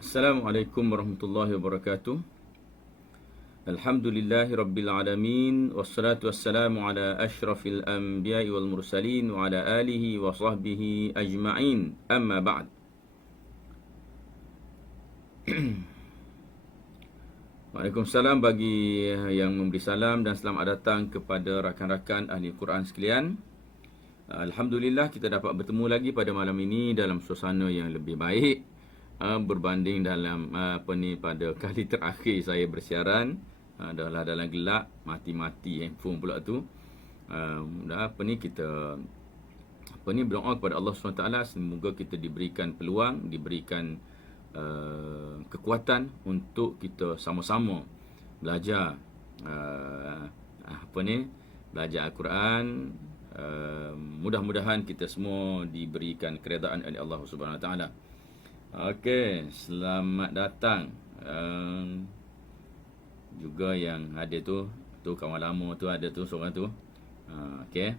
Assalamualaikum warahmatullahi wabarakatuh. Alhamdulillahi rabbil alamin, wassalatu wassalamu ala asyrafil anbiya'i wal mursalin wa ala alihi wa sahbihi ajma'in. Amma ba'd. Waalaikumsalam bagi yang memberi salam dan selamat datang kepada rakan-rakan ahli Quran sekalian. Alhamdulillah kita dapat bertemu lagi pada malam ini dalam suasana yang lebih baik berbanding dalam pada kali terakhir saya bersiaran adalah dalam gelap, mati-mati handphone pula tu. Kita berdoa kepada Allah SWT semoga kita diberikan peluang, diberikan kekuatan untuk kita sama-sama belajar belajar Al-Quran. Mudah-mudahan kita semua diberikan keredaan oleh Allah Subhanahu Wa Taala. Okey, selamat datang juga yang ada tu kawan lama tu ada tu seorang tu. Okey.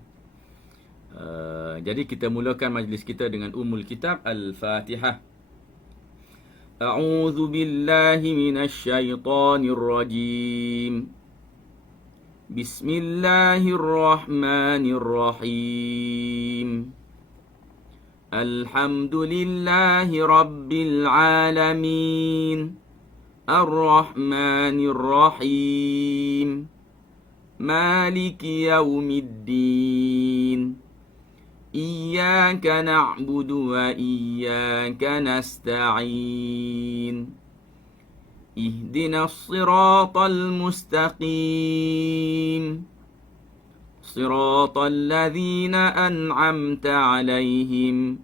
Jadi kita mulakan majlis kita dengan Ummul Kitab Al-Fatihah. A'udzu billahi minasyaitonir rajim. Bismillahirrahmanirrahim. Alhamdulillahi rabbil alamin. Ar-Rahmanir-Rahim. Maliki yaumiddin. Iyyaka na'budu wa iyyaka nasta'in. Ihdinas siratal mustaqim. Siratal ladzina an'amta 'alaihim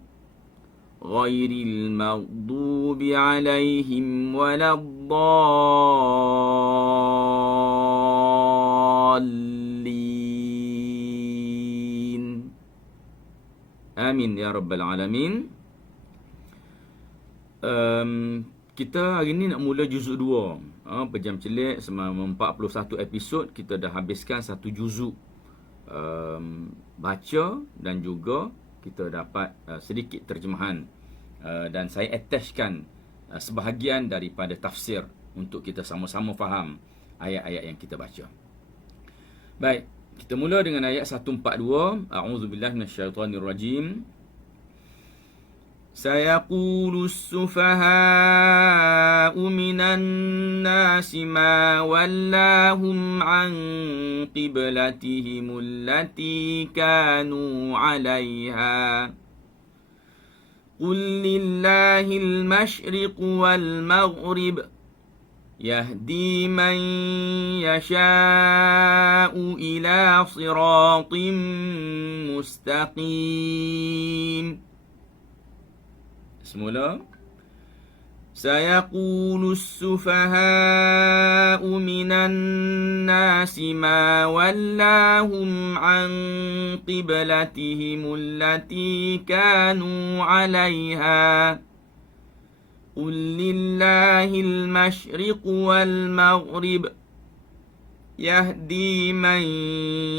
ghairil maghdubi 'alaihim waladdallin. Amin ya rabbal alamin. Kita hari ni nak mula juzuk 2. Pejam celik selama 41 episod kita dah habiskan satu juzuk baca dan juga kita dapat sedikit terjemahan dan saya attachkan sebahagian daripada tafsir untuk kita sama-sama faham ayat-ayat yang kita baca. Baik, kita mula dengan ayat 142. A'udzubillahi minasyaitonirrajim. Sayaqulu as-sufaha'u minan nasi ma wallahum an qiblatihim allati kanu 'alayha. Qul lillahil masyriq wal maghrib yahdi man yasha'u ila siratim mustaqim. Semula. Sayaqulu as-sufaha'u minan nasi ma wallahum an qiblatihim allati kanu 'alayha. Qul lillahil masyriq wal maghrib yahdi man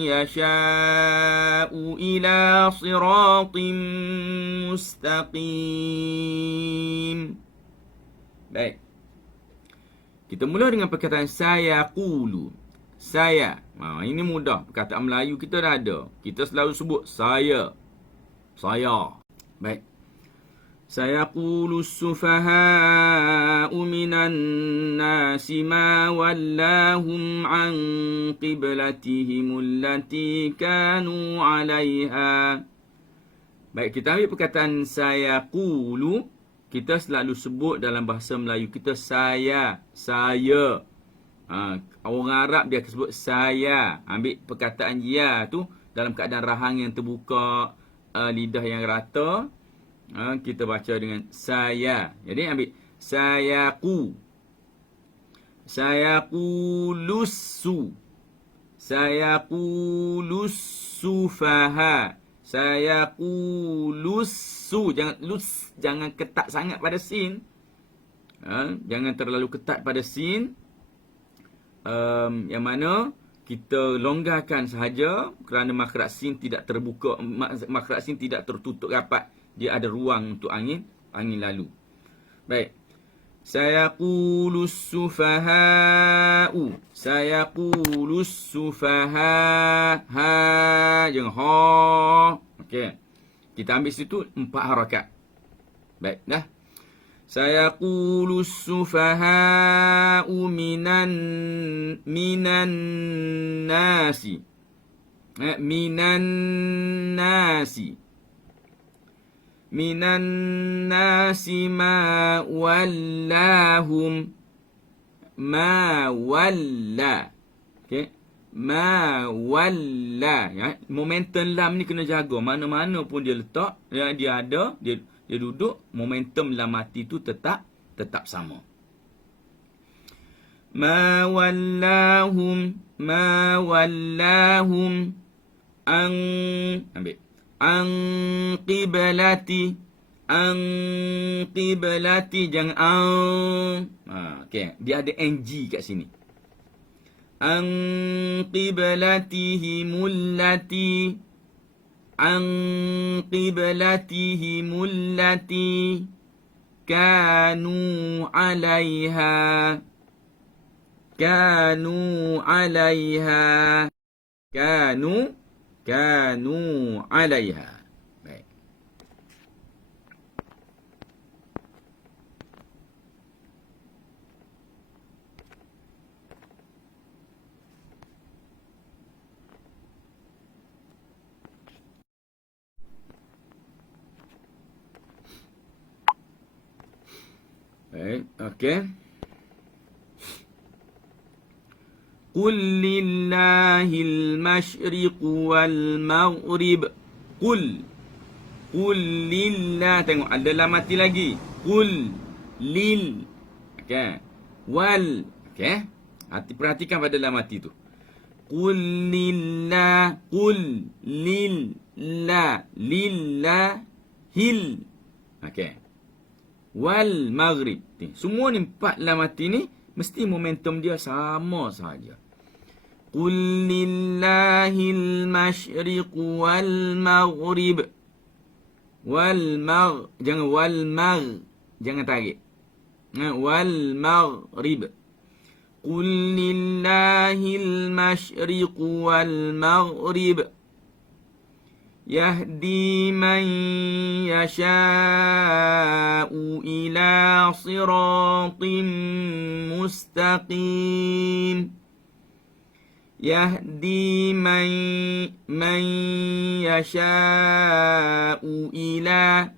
yasha'u ila siratim mustaqim. Baik. Kita mula dengan perkataan sayaqulu. Saya. Ini mudah. Perkataan Melayu kita dah ada. Kita selalu sebut saya. Saya. Baik. Sayaqulu as-sufaha'u minan nasi ma wallahum an qiblatihim allati kanu 'alayha. Baik, kita ambil perkataan sayaqulu. Kita selalu sebut dalam bahasa Melayu kita saya. Orang Arab dia akan sebut saya. Ambil perkataan ya tu dalam keadaan rahang yang terbuka, lidah yang rata. Kita baca dengan saya. Jadi ambil sayaqu. Sayaqulusu. Sayaqulus sufaha. Sayaqulusu. Jangan ketat sangat pada sin. Jangan terlalu ketat pada sin. Yang mana kita longgarkan sahaja kerana makhraj sin tidak terbuka, makhraj sin tidak tertutup rapat. Dia ada ruang untuk angin lalu. Baik. Sayaqulus sufaha'u. Sayaqulus sufaha. Ha. Jangan ha. Okey. Kita ambil situ 4 harakat. Baik, dah. Sayaqulus sufaha'u minan nasi. Minan nasi. Minan nasi ma wallahum. Ma walla. Okey. Ma walla. Ya. Momentum lam ni kena jaga. Mana-mana pun dia letak, dia ada, dia duduk, momentum lam mati tu tetap sama. Ma wallahum. Ma wallahum. Ambil. An qiblati. An qiblati. Jangan okey. Dia ada ng kat sini. An qiblatihimul lati. An qiblatihimul lati kanu 'alaiha. Kanu 'alaiha. Kanu 'alaiha. Baik. Baik, okey. Qul lillahil masyriq wal maghrib. Qul. Qul lillah. Tengok ada lam mati lagi. Qul lil. Okey. Wal. Okey. Perhatikan pada lam mati tu. Qul lillah. Qul lillah. Lillahil. Okey. Wal maghrib. Semua ni 4 lam mati ni mesti momentum dia sama saja. Qul lillahil masyriq wal maghrib. Jangan wal mag. Jangan tarik. Wal maghrib. Qul lillahil masyriq wal maghrib. Yahdi man yasha'u ila siratim mustaqim. Yahdi man yasha'u ila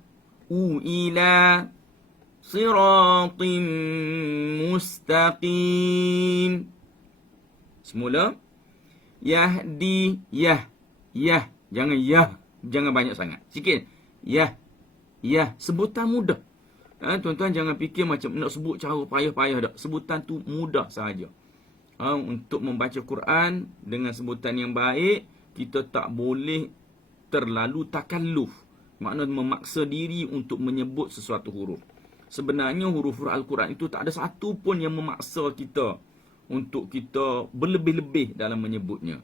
siratim mustaqim. Semula. Yahdi. Jangan banyak sangat. Sikit. Sebutan mudah. Tuan-tuan jangan fikir macam nak sebut cara payah-payah tak. Sebutan tu mudah sahaja. Untuk membaca Quran dengan sebutan yang baik, kita tak boleh terlalu takalluf. Maknanya memaksa diri untuk menyebut sesuatu huruf. Sebenarnya huruf-huruf Al-Quran itu tak ada satu pun yang memaksa kita untuk kita berlebih-lebih dalam menyebutnya.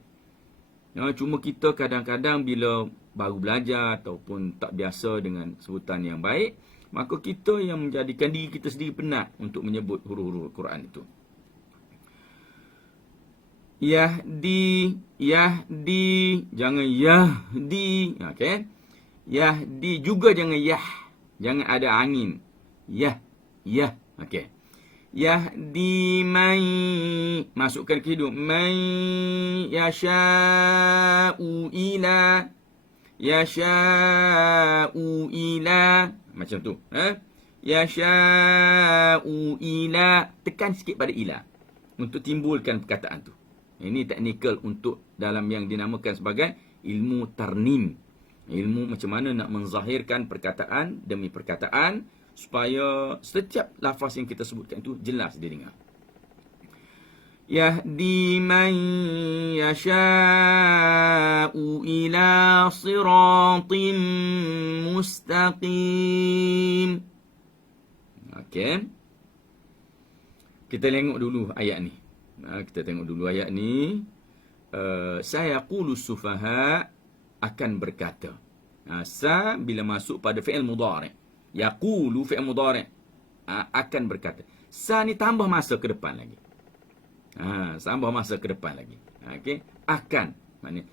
Cuma kita kadang-kadang bila baru belajar ataupun tak biasa dengan sebutan yang baik, maka kita yang menjadikan diri kita sendiri penat untuk menyebut huruf-huruf Al-Quran itu. Yahdi. Jangan yahdi. Okey. Yahdi juga jangan yah. Jangan ada angin. Yah. Okey. Yahdi man. Masukkan ke hidung. Man yasha'u ila. Yasha'u ila. Macam tu. Yasha'u ila. Tekan sikit pada ila. Untuk timbulkan perkataan tu. Ini teknikal untuk dalam yang dinamakan sebagai ilmu tarnim. Ilmu macam mana nak menzahirkan perkataan demi perkataan supaya setiap lafaz yang kita sebutkan itu jelas didengar. Yahdi man yasha'u ila siratim mustaqim. Okey. Kita tengok dulu ayat ni. Sayaqulu sufaha akan berkata. Sa bila masuk pada fi'il mudhari'. Yaqulu fi'il mudhari'. akan berkata. Sa ni tambah masa ke depan lagi. Tambah masa ke depan lagi. Okey, akan. Maknanya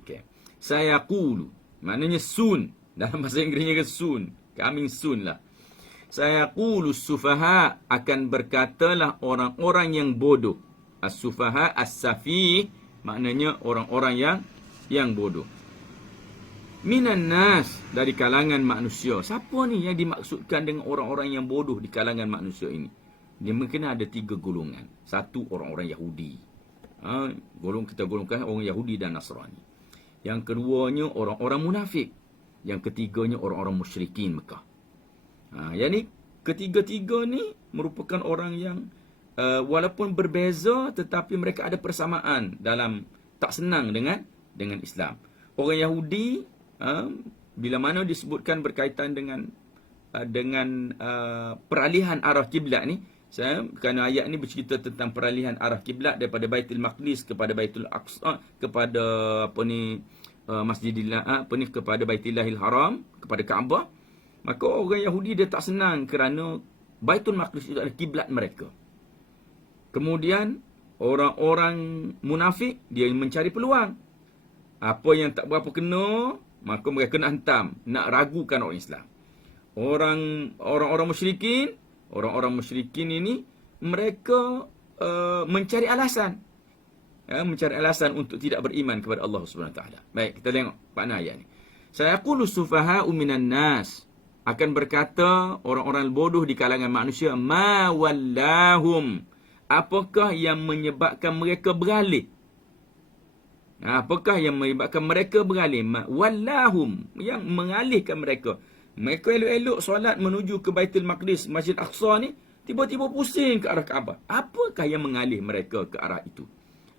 okey. Sayaqulu, maknanya soon. Dalam bahasa Inggerisnya ke soon. Coming soon lah. Sayaqulu sufaha, akan berkatalah orang-orang yang bodoh. As-sufaha, as-safih, maknanya orang-orang yang bodoh. Minan nas, dari kalangan manusia. Siapa ni yang dimaksudkan dengan orang-orang yang bodoh di kalangan manusia ini? Dia mungkin ada 3 golongan. Satu, orang-orang Yahudi. Kita golongkan orang Yahudi dan Nasrani. Yang keduanya, orang-orang munafik. Yang ketiganya, orang-orang musyrikin Mekah. Yang ni, ketiga-tiga ni merupakan orang yang walaupun berbeza, tetapi mereka ada persamaan dalam tak senang dengan Islam. Orang Yahudi, bila mana disebutkan berkaitan dengan peralihan arah kiblat ni, kerana ayat ni bercerita tentang peralihan arah kiblat daripada Baitul Maqdis kepada Baitul Aqsa, kepada Masjidil kepada Baitullahil Haram, kepada Kaabah. Maka orang Yahudi dia tak senang kerana Baitul Maqdis itu adalah kiblat mereka. Kemudian orang-orang munafik dia mencari peluang. Apa yang tak berapa kena, maka mereka nak hantam, nak ragukan orang Islam. Orang-orang musyrikin ini mereka mencari alasan. Mencari alasan untuk tidak beriman kepada Allah Subhanahu Wa Taala. Baik, kita tengok makna ayat ni. Sayaqulu sufaha'u minan nas, akan berkata orang-orang bodoh di kalangan manusia, ma wallahum, apakah yang menyebabkan mereka beralih? Apakah yang menyebabkan mereka beralih? Ma wallahum, yang mengalihkan mereka. Mereka elok-elok solat menuju ke Baitul Maqdis, Masjid Aqsa ni, tiba-tiba pusing ke arah Kaabah. Apakah yang mengalih mereka ke arah itu?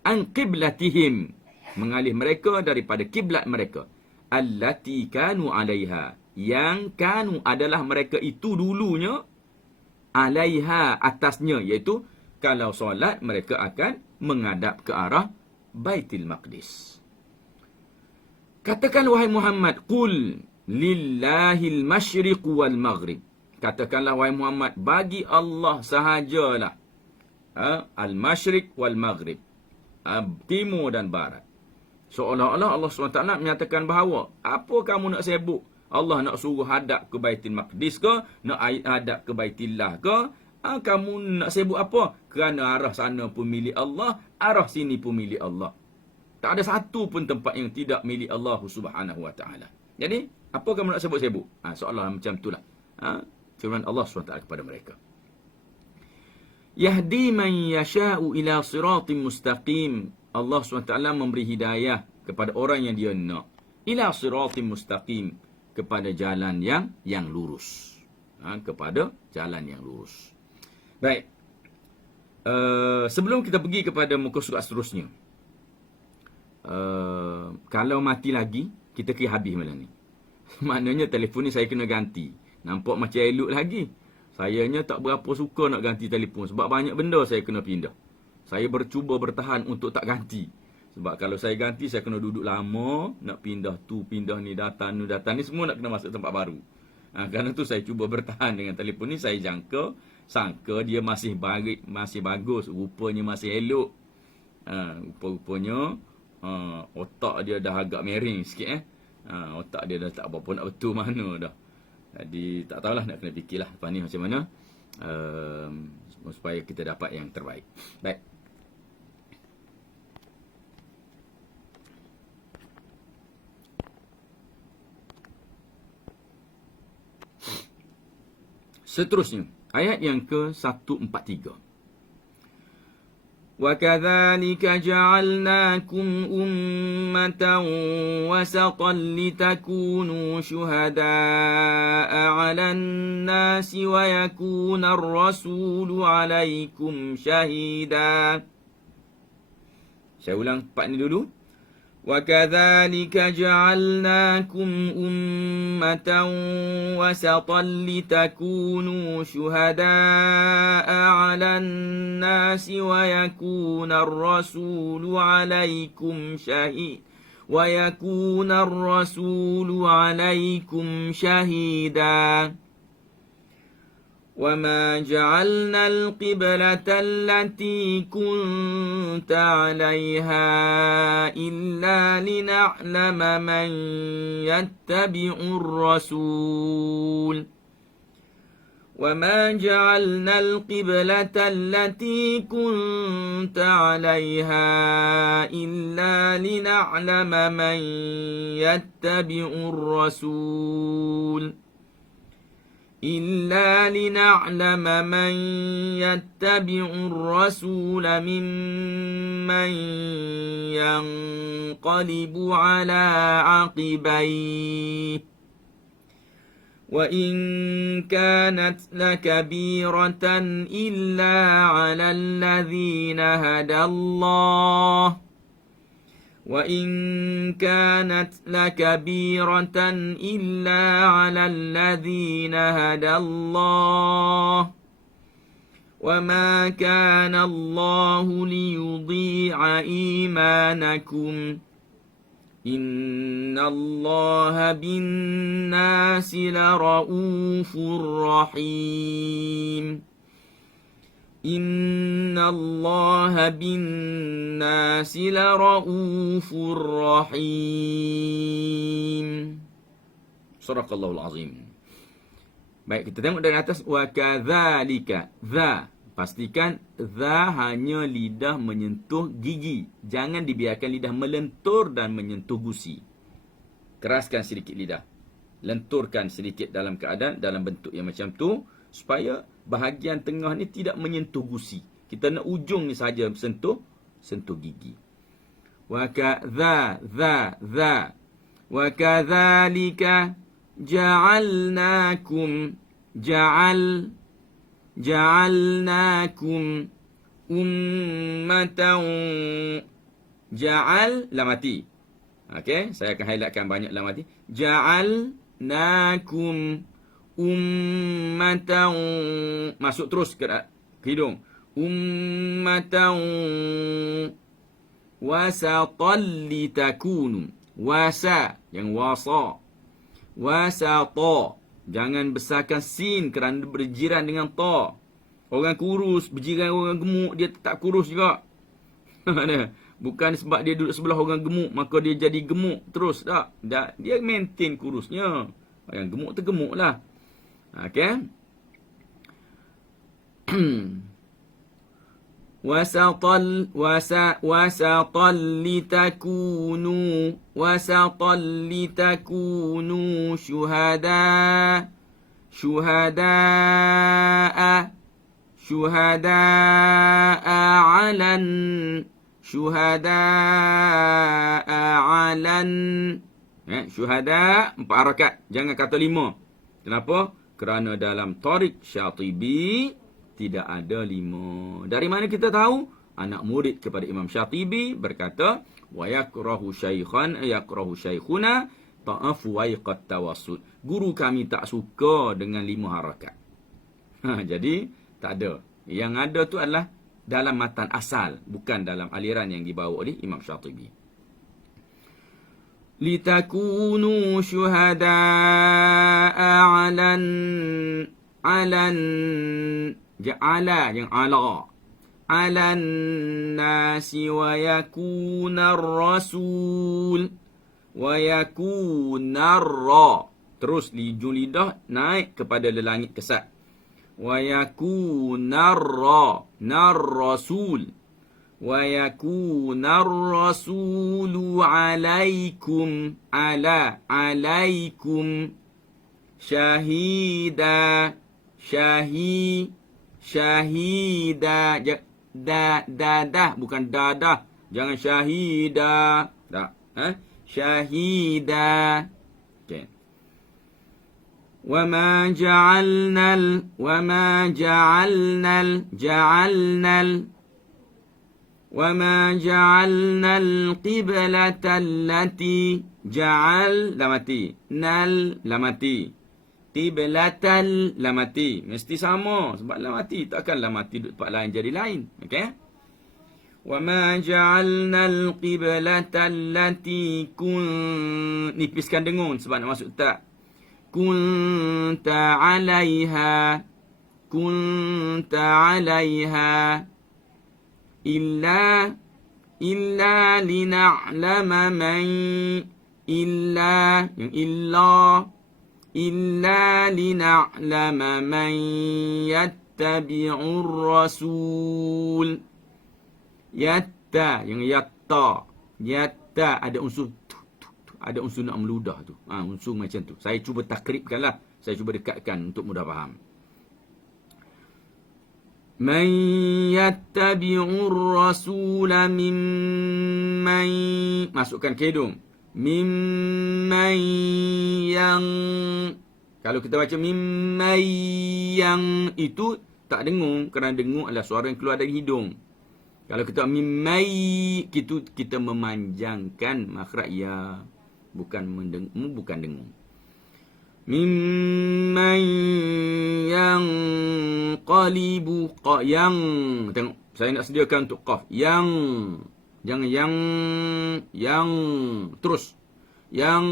An qiblatihim, mengalih mereka daripada kiblat mereka. Allati kanu 'alaiha, yang kanu adalah mereka itu dulunya, 'alaiha, atasnya, iaitu kalau solat mereka akan menghadap ke arah Baitul Maqdis. Katakan wahai Muhammad, qul lillahil masyriq wal maghrib. Katakanlah wahai Muhammad, bagi Allah sahajalah al-masyriq wal maghrib, timur dan barat. Seolah-olah Allah SWT menyatakan bahawa apa kamu nak sibuk? Allah nak suruh hadap ke Baitul Maqdis ke? Nak hadap ke Baitullah ke? Kamu nak sibuk apa? Kerana arah sana pun milik Allah, arah sini pun milik Allah. Tak ada satu pun tempat yang tidak milik Allah Subhanahu Wa Taala. Jadi, apa kamu nak sibuk-sibuk? Seolah macam itulah. Firman Allah SWT kepada mereka. Yahdi man yasha'u ila siratim mustaqim. Allah SWT memberi hidayah kepada orang yang dia nak. Ila siratim mustaqim, kepada jalan yang lurus. Kepada jalan yang lurus. Baik. Sebelum kita pergi kepada muka surat seterusnya. Kalau mati lagi, kita kira habis malam ni. Maknanya telefon ni saya kena ganti. Nampak macam elok lagi. Sayanya tak berapa suka nak ganti telefon. Sebab banyak benda saya kena pindah. Saya bercuba bertahan untuk tak ganti. Sebab kalau saya ganti, saya kena duduk lama. Nak pindah tu, pindah ni, data ni. Semua nak kena masuk tempat baru. Kerana tu saya cuba bertahan dengan telefon ni. Saya sangka dia masih bagus. Rupanya masih elok. Rupa-rupanya otak dia dah agak miring sikit. Otak dia dah tak apa-apa nak betul mana dah. Jadi tak tahulah, nak kena fikirlah lepas ni macam mana supaya kita dapat yang terbaik. Baik. Seterusnya, ayat yang ke-143. وَكَذَلِكَ جَعَلْنَاكُمْ أُمَّةً وَسَطًا لِتَكُونُوا شُهَدَاءَ عَلَى النَّاسِ وَيَكُونَ الرَّسُولُ عَلَيْكُمْ شَهِيدًا. Saya ulang part ni dulu. وَكَذَلِكَ جَعَلْنَاكُمْ أُمَّةً وَسَطًا لِتَكُونُوا شُهَدَاءَ عَلَى النَّاسِ وَيَكُونَ الرَّسُولُ عَلَيْكُمْ شَهِيدًا. وما جعلنا القبلة التي كنت عليها إلا لنعلم من يتبع الرسول وما جعلنا القبلة التي كنت عليها إلا لنعلم من يتبع الرسول إلا لنعلم من يتبع الرسول ممن ينقلب على عقبيه وإن كانت لكبيرة إلا على الذين هدى الله وإن كانت لكبيرة إلا على الذين هدى الله وما كان الله ليضيع إيمانكم إن الله بالناس لرؤوف رحيم إن الله بالناس لرؤوف رحيم. Sadaqallahul azim. Baik, kita tengok dari atas. Wa kadzalika. Za. Pastikan za hanya lidah menyentuh gigi. Jangan dibiarkan lidah melentur dan menyentuh gusi. Keraskan sedikit lidah. Lenturkan sedikit dalam keadaan, dalam bentuk yang macam tu. Supaya bahagian tengah ni tidak menyentuh gusi. Kita nak ujung ni saja sentuh gigi. Wa kadza wa kadzalika ja'alnakum ummatan ja'al lam mati. Okey, saya akan highlightkan banyak lam mati. Ja'alnakum ummatan, masuk terus ke hidung. Ummatan wasatan litakunu. Wasa, yang wasa. Wasata. Jangan besarkan sin kerana berjiran dengan ta. Orang kurus berjiran orang gemuk, dia tak kurus juga. Bukan sebab dia duduk sebelah orang gemuk maka dia jadi gemuk terus. Tak. Dia maintain kurusnya. Yang gemuk tu gemuk lah. Okey. Wasatan litakunu syuhada'a syuhada 4 harakat, jangan kata 5. Kenapa? Kerana dalam Tariq Syatibi tidak ada 5. Dari mana kita tahu? Anak murid kepada Imam Syatibi berkata, wa yakrahu syaikhuna ta'afu waiqat tawassut. Guru kami tak suka dengan 5 harakat. Jadi tak ada. Yang ada tu adalah dalam matan asal, bukan dalam aliran yang dibawa oleh Imam Syatibi. Litakunu syuhada'a 'alan ja'ala yang ala 'alan nasi wa yakunar rasul wa yakunar ra. Terus lijung lidah naik kepada langit kesat. Wa yakunar ra, nar rasul. Wa yakunar rasulu 'alaikum alaikum syahida syahida dah bukan dadah, jangan syahida tak, syahida. Okey. Wama ja'alna al-qiblata allati ja'al lamati nal lamati qiblatan lamati mesti sama sebab lamati takkan lamati duduk tempat lain jadi lain. Okey. Wama ja'alna al-qiblata allati nipiskan dengung sebab nak masuk tak kunta 'alaiha كنت عليها إلا لنعلم من إلا لنعلم من يتبع الرسول. Yatta, yang yatta ada unsur ada unsur nak meludah tu. Unsur macam tu. Saya cuba takribkanlah. Saya cuba dekatkan untuk mudah faham. Man yattabi'ur rasula mimman, masukkan ke hidung. Mimman yang, kalau kita baca mimman yang itu tak dengung, kerana dengung adalah suara yang keluar dari hidung. Kalau kita mimai, kita memanjangkan makhraj ya, bukan dengung. Mimman yang qalibu yang, tengok saya nak sediakan untuk qaf. Yang, jangan yang terus. Yang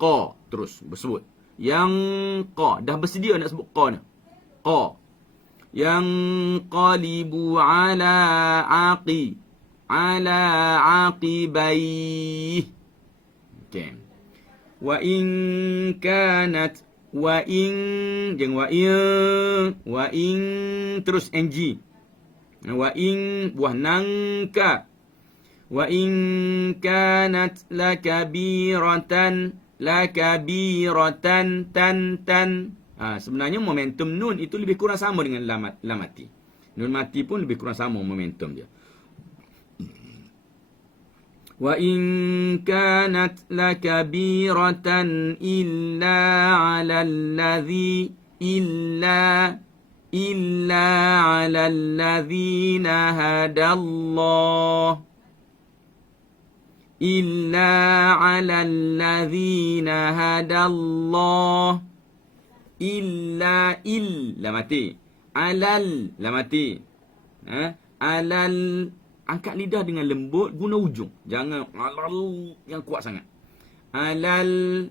qa terus bersebut. Yang qa dah bersedia nak sebut qa ni. Qa. Yang qalibu ala aqibaih. Okay. Wa in kanat, wa in, jangan wa in terus ng. Wa in buah nangka. Wa in kanat lakabiratan tan. Sebenarnya momentum nun itu lebih kurang sama dengan lam mati. Nun mati pun lebih kurang sama momentum dia. Wa in kanat lakabiratan illa 'alal ladzina hadallah. Illa 'alal ladzina hadallah. Illa lam mati. Alal lam mati. Alal, angkat lidah dengan lembut, guna ujung. Jangan alal yang kuat sangat. Alal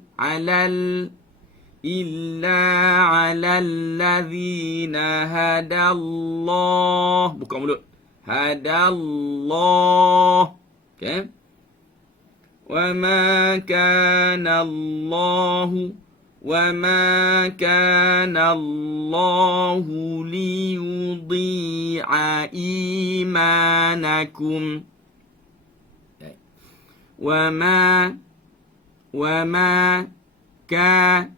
illa alal ladzina hadallah. Buka mulut. Hadallah. Okay. Wa ma kana Allahu liyudhi'a imanakum. Wa ma kana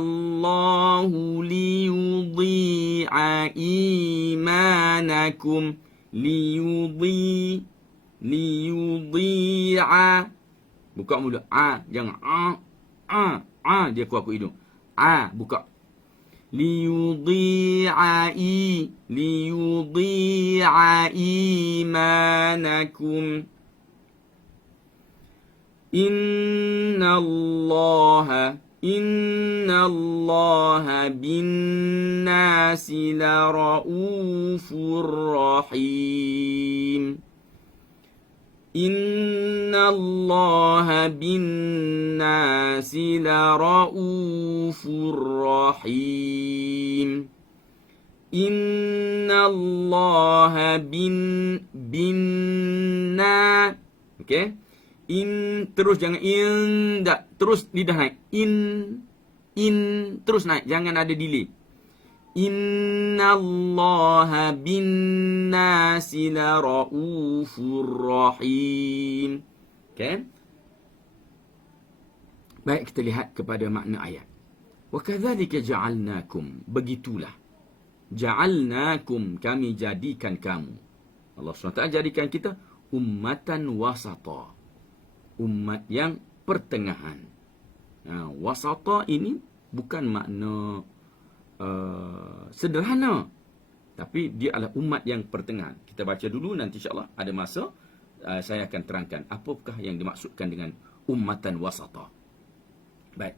Allahu liyudhi'a imanakum. Liyudhi'a. Buka mulut. Jangan dia keluar ke hidung. Buka. Liyudhi'a imanakum. Inna Allaha bin nasi la ra'ufur rahim. Inna Allaha bin nasi la ra'ufur rahim. Inna Allaha bin na. Okay. Terus jangan tak. Terus lidah naik. Terus naik. Jangan ada delay. Inna Allaha bin nasi la ra'ufur rahim. Okay. Baik, kita lihat kepada makna ayat. Wa kadzalika ja'alnakum. Begitulah. Ja'alnakum, kami jadikan kamu. Allah SWT jadikan kita ummatan wasata. Umat yang pertengahan. Wasata ini bukan makna sederhana, tapi dia adalah umat yang pertengahan. Kita baca dulu, nanti insyaAllah ada masa saya akan terangkan apakah yang dimaksudkan dengan ummatan wasata. Baik.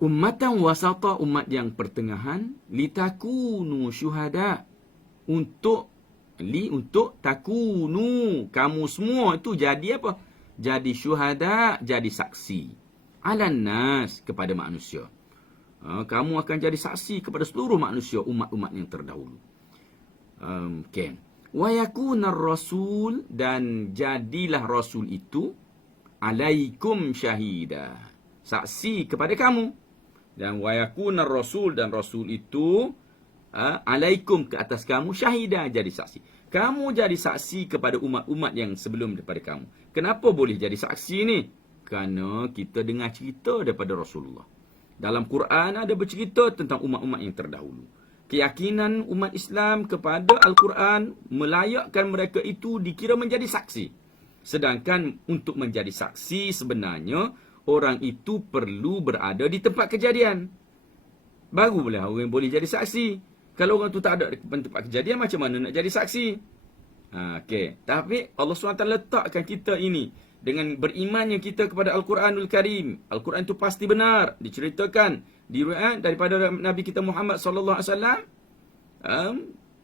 Ummatan wasata, umat yang pertengahan. Litakunu syuhada. Untuk takunu, kamu semua itu jadi apa? Jadi syuhada, jadi saksi. Alan nas, kepada manusia. Kamu akan jadi saksi kepada seluruh manusia, umat-umat yang terdahulu. Okay. Wa yakunar rasul, dan jadilah rasul itu alaikum syahida, saksi kepada kamu. Dan wa yakunar rasul, dan rasul itu alaikum, ke atas kamu, syahida, jadi saksi. Kamu jadi saksi kepada umat-umat yang sebelum daripada kamu. Kenapa boleh jadi saksi ni? Kerana kita dengar cerita daripada Rasulullah. Dalam Quran ada bercerita tentang umat-umat yang terdahulu. Keyakinan umat Islam kepada Al-Quran melayakkan mereka itu dikira menjadi saksi. Sedangkan untuk menjadi saksi sebenarnya orang itu perlu berada di tempat kejadian. Baru orang boleh jadi saksi. Kalau orang tu tak ada di tempat kejadian, macam mana nak jadi saksi? Okay. Tapi Allah SWT letakkan kita ini dengan berimannya kita kepada Al-Quranul Karim. Al-Quran itu pasti benar. Diceritakan, diriwayat daripada Nabi kita Muhammad SAW,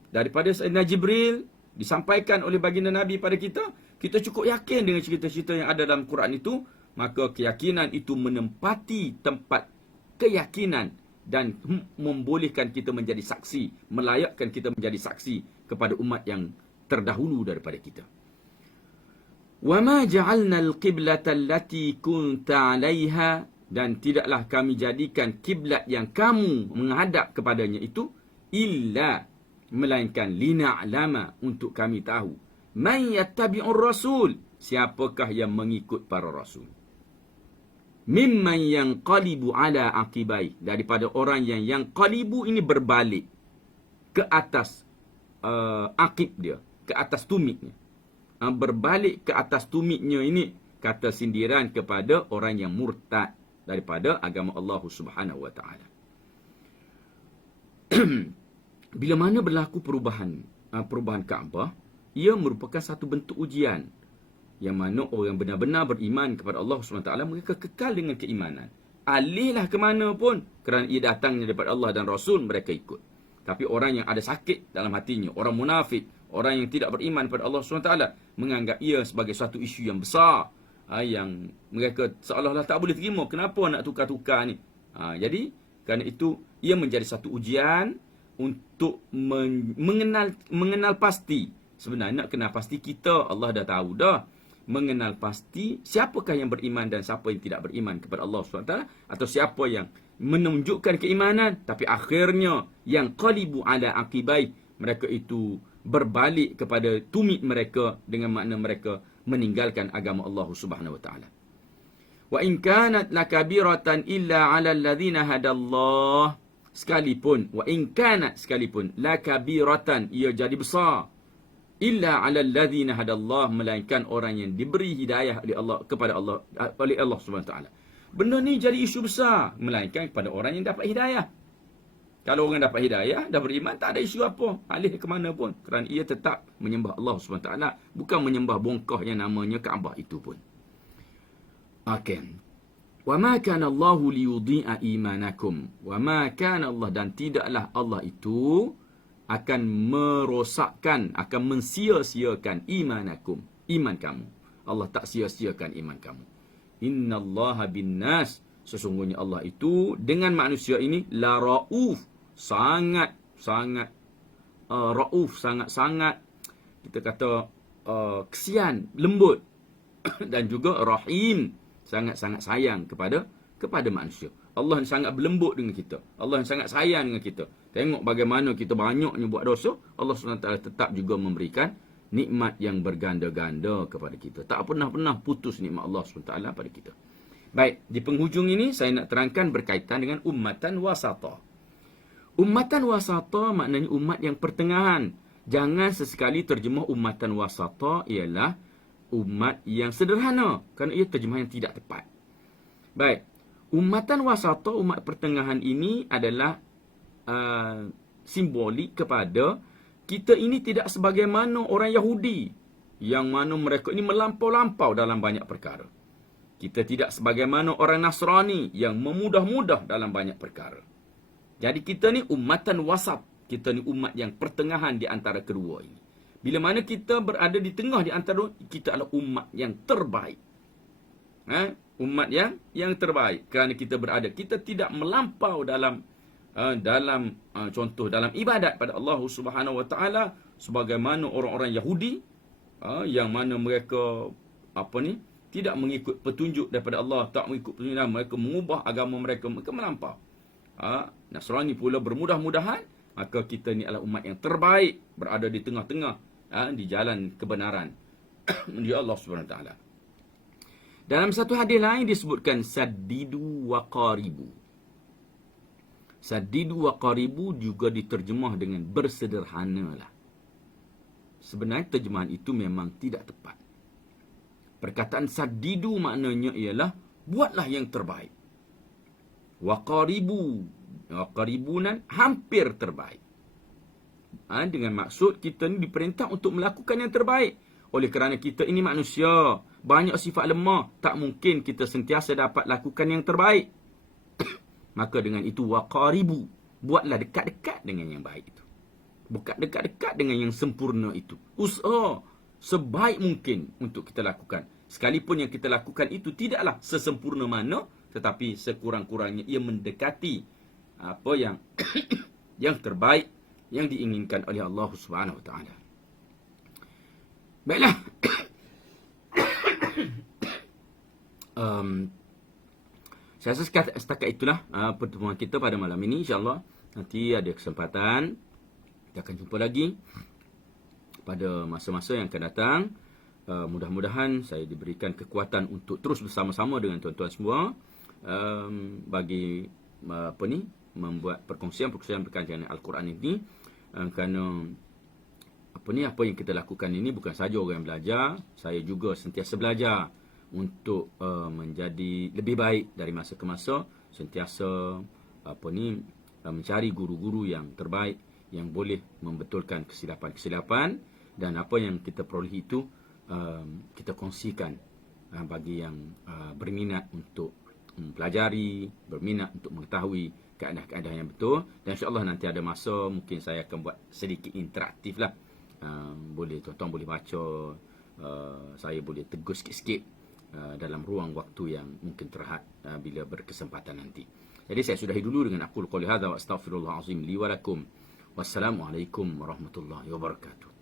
daripada Sayyidina Jibril, disampaikan oleh baginda Nabi pada kita. Kita cukup yakin dengan cerita-cerita yang ada dalam Quran itu. Maka keyakinan itu menempati tempat keyakinan dan membolehkan kita menjadi saksi, melayakkan kita menjadi saksi kepada umat yang terdahulu daripada kita. وَمَا جَعَلْنَا الْقِبْلَةَ الَّتِي كُنْتَ عَلَيْهَا, dan tidaklah kami jadikan kiblat yang kamu menghadap kepadanya itu, illa, melainkan lina'lama, untuk kami tahu, man yattabi'ur rasul, siapakah yang mengikut para rasul, mimman yanqalibu ala aqibai, daripada orang yang qalibu ini berbalik ke atas aqib dia, ke atas tumitnya. Berbalik ke atas tumitnya ini kata sindiran kepada orang yang murtad daripada agama Allah Subhanahu wa taala. Bila mana berlaku perubahan Kaabah, ia merupakan satu bentuk ujian yang mana orang benar-benar beriman kepada Allah Subhanahu wa taala mereka kekal dengan keimanan. Alihlah ke mana pun, kerana ia datangnya daripada Allah dan Rasul, mereka ikut. Tapi orang yang ada sakit dalam hatinya, orang munafik, orang yang tidak beriman kepada Allah SWT, menganggap ia sebagai satu isu yang besar, yang mereka seolah-olah tak boleh terima. Kenapa nak tukar-tukar ni? Jadi, kerana itu, ia menjadi satu ujian untuk mengenal pasti. Sebenarnya nak kenal pasti kita, Allah dah tahu dah. Mengenal pasti siapakah yang beriman dan siapa yang tidak beriman kepada Allah SWT. Atau siapa yang menunjukkan keimanan, tapi akhirnya yang qalibu ala aqibai, mereka itu berbalik kepada tumit mereka, dengan makna mereka meninggalkan agama Allah Subhanahu wa taala. Wa in kanat lakabiratan illa 'ala alladhina hadallah, sekalipun wa in kanat, sekalipun lakabiratan, ia jadi besar, illa 'ala alladhina hadallah, melainkan orang yang diberi hidayah oleh Allah, kepada Allah, oleh Allah Subhanahu wa taala. Benda ni jadi isu besar, melainkan kepada orang yang dapat hidayah. Kalau orang dapat hidayah, dah beriman, tak ada isu apa, alih ke mana pun, kerana ia tetap menyembah Allah SWT, bukan menyembah bongkah yang namanya Kaabah itu pun. Okey. Wa ma kana Allahu liyudhi'a imanakum. Wa ma kana Allah, dan tidaklah Allah itu akan merosakkan, akan mensia-siakan imanakum, iman kamu. Allah tak sia-siakan iman kamu. Innallaha binnas, sesungguhnya Allah itu dengan manusia ini la rauf, sangat rauf, sangat kita kata kesian, lembut dan juga rahim, sangat sayang kepada manusia. Allah yang sangat berlembut dengan kita, Allah yang sangat sayang dengan kita. Tengok bagaimana kita banyaknya buat dosa, Allah SWT tetap juga memberikan nikmat yang berganda-ganda kepada kita. Tak pernah putus nikmat Allah SWT pada kita. Baik, di penghujung ini saya nak terangkan berkaitan dengan ummatan wasata. Ummatan wasata maknanya umat yang pertengahan. Jangan sesekali terjemah ummatan wasata ialah umat yang sederhana, kerana ia terjemahan yang tidak tepat. Baik, ummatan wasata, umat pertengahan ini adalah simbolik kepada kita ini tidak sebagaimana orang Yahudi, yang mana mereka ini melampau-lampau dalam banyak perkara. Kita tidak sebagaimana orang Nasrani yang memudah-mudah dalam banyak perkara. Jadi kita ni ummatan wasat. Kita ni umat yang pertengahan di antara kedua ini. Bila mana kita berada di tengah di antara, kita adalah umat yang terbaik. umat yang terbaik kerana kita berada, kita tidak melampau dalam contoh dalam ibadat pada Allah Subhanahu Wa Taala sebagaimana orang-orang Yahudi yang mana mereka tidak mengikut petunjuk daripada Allah, tak mengikut petunjuk, mereka mengubah agama mereka melampau. Nasrani pula bermudah-mudahan maka kita ni adalah umat yang terbaik, berada di tengah-tengah di jalan kebenaran di Allah Subhanahu Wa Taala. Dalam satu hadis lain disebutkan saddidu wa qaribu. Saddidu wa qaribu juga diterjemah dengan bersederhanalah. Sebenarnya terjemahan itu memang tidak tepat. Perkataan saddidu maknanya ialah buatlah yang terbaik. Wa qaribunan hampir terbaik. Dengan maksud kita ni diperintah untuk melakukan yang terbaik. Oleh kerana kita ini manusia, banyak sifat lemah, tak mungkin kita sentiasa dapat lakukan yang terbaik. Maka dengan itu waqaribu, buatlah dekat-dekat dengan yang baik itu. Bukan dekat-dekat dengan yang sempurna itu. Usaha sebaik mungkin untuk kita lakukan. Sekalipun yang kita lakukan itu tidaklah sesempurna mana, tetapi sekurang-kurangnya ia mendekati apa yang yang terbaik yang diinginkan oleh Allah Subhanahu Wa Taala. Baiklah. Saya rasa setakat itulah pertemuan kita pada malam ini. InsyaAllah nanti ada kesempatan kita akan jumpa lagi pada masa-masa yang akan datang. Mudah-mudahan saya diberikan kekuatan untuk terus bersama-sama dengan tuan-tuan semua bagi membuat perkongsian berkaitan dengan Al-Quran ini, kerana apa yang kita lakukan ini bukan saja orang yang belajar, saya juga sentiasa belajar untuk menjadi lebih baik dari masa ke masa, sentiasa mencari guru-guru yang terbaik yang boleh membetulkan kesilapan-kesilapan, dan apa yang kita peroleh itu kita kongsikan bagi yang berminat untuk mempelajari, berminat untuk mengetahui keadaan-keadaan yang betul. Dan insya-Allah nanti ada masa mungkin saya akan buat sedikit interaktif lah. Boleh tuan-tuan boleh baca, saya boleh tegur sikit-sikit dalam ruang waktu yang mungkin terhad bila berkesempatan nanti. Jadi saya sudahi dulu dengan aqul qouli hadza wa astaghfirullahal azim li wa lakum. Wassalamualaikum warahmatullahi wabarakatuh.